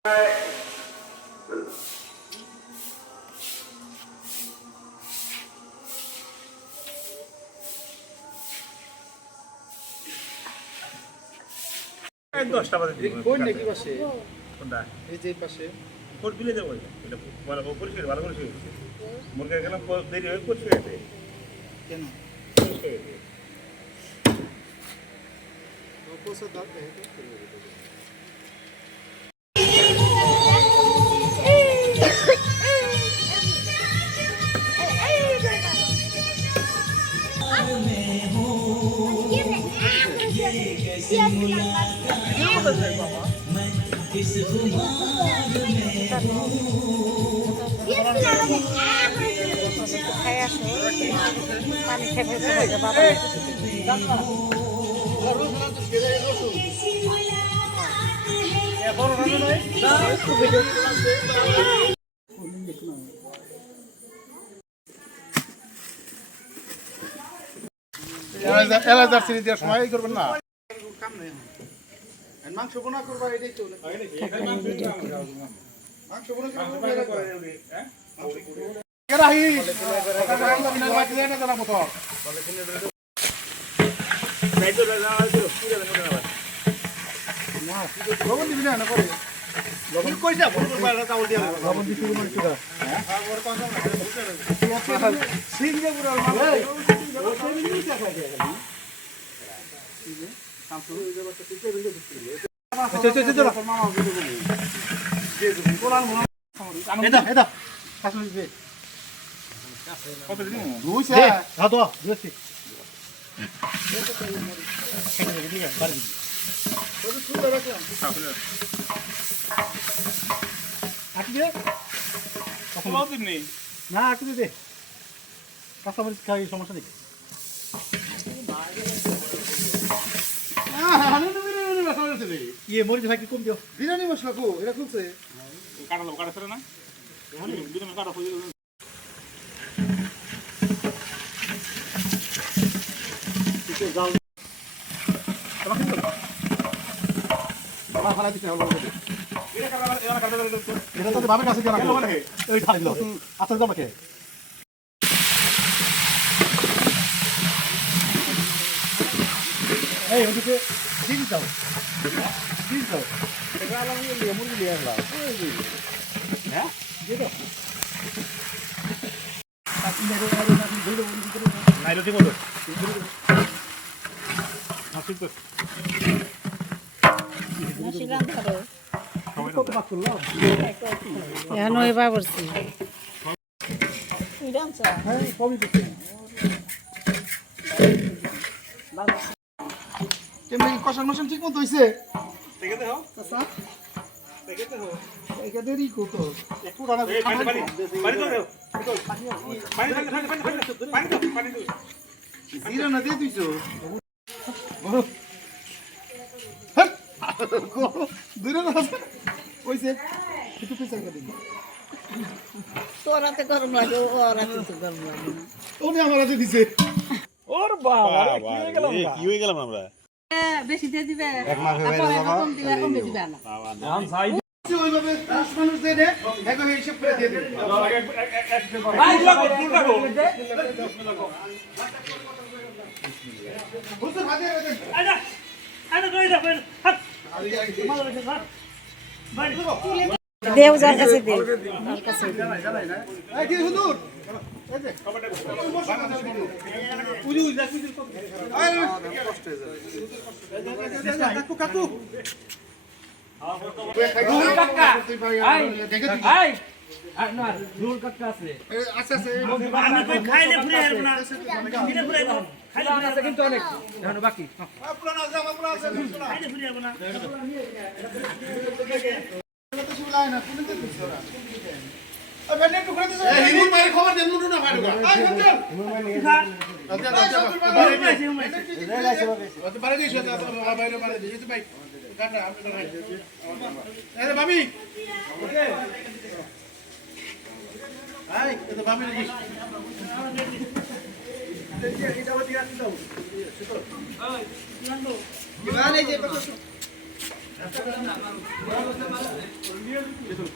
10টা বাজে কোন নাকি পাশে কোনটা এই যে পাশে কোট বিলে দেবো এটা ভালো পরিষ্কার ভালো করে শুয়েছে মুরগি গেলাম দেরি হয়ে পরিষ্কার হয়েছে কেন পরিষ্কার হয়েছে অপোসা দাঁত দেখে এলাদার চিনি দেওয়ার সময় করবেন না মাংস বোনা করবা এটাই তো মাংস বোনা করবা রাহি লবণ দিবি না করে লবণ কই যা বড় বড় চাউল দিয়া লবণ দিবি শুরু করে সুগা হ্যাঁ বড় কোন না সিং যে পুরো মাল ও সেদিন নিয়ে চা খাই দিয়া ঠিক আছে কাম শুরু হয়ে যাবে তো টিকে বিন্দু দিচ্ছি আচ্ছা মামা ভিডিও বলি যে কোলান মনে এটা কাছে দিবে কত দিন দুইছে হ্যাঁ তো দুইছে খেয়ে দিবি বাড়ি দিবি ওই সুন্দর রাখলাম আকি দে কখন দিন নেই না আকি দে কাঁচামরিচ খাই সমস্যা নেই ইয়ে মরিচ ভাই কি কম দিও বিরিয়ানি মশলা কো এটা খুলছে কাটা কাটা ছেড়ে না বিরিয়ানি কাটা হয়ে গেল ঠিক আছে যাও তোমাকে তো বাবা ফালা দিতে হলো এটা তো বাবার কাছে গেল ওই ঢাল দিল আচ্ছা যাও আমাকে এই ওদিকে দিন দাও এটা আলাদা নিয়ে মুরগি নিয়ে আসলাম হ্যাঁ দিয়ে দাও নাইরতি বলো হাসি তো কষান মশান ঠিক মতো হয়েছে তোরাতে গরম লাগে ওরা কিন্তু গরম লাগে উনি আমার হাতে দিছে ওর বাবা কি হয়ে গেলাম আমরা বেশি দিয়ে দিবে এক মাস হয়ে গেল বাবা কম দিবে কম দিবে না এখন যাই ওইভাবে 10 মানুষ দিয়ে দে একভাবে হিসাব করে দিয়ে দিবে ভাই লাগো বুঝতে হাতে রাখেন আইনা আইনা কই দা হাত দেও যার কাছে দেও তার কাছে এই কি হুজুর এই যে পুজো যাক কষ্ট হয়ে যায় কাকু কাকু আচ্ছা আমি কই খাইলে ফুরে আর না দিলে ফুরে না খাইলে আছে কিন্তু অনেক এখনো বাকি আপনারা যাও আপনারা খাইলে ফুরে আর না তো শুলাই না কোন দিন দিছ ওরা ওই বেনে টুকরা দিছ এই হিমুর মায়ের খবর দেন মুন্ডু না ফাড়ুগা আই চল আচ্ছা বারে দিছ বাইরে বারে দিছ ভাই কাটা আপনি খাই আরে মামি আই তো মামি নাকি এটা দিয়া দাও ওই কি মানে যে পেছনে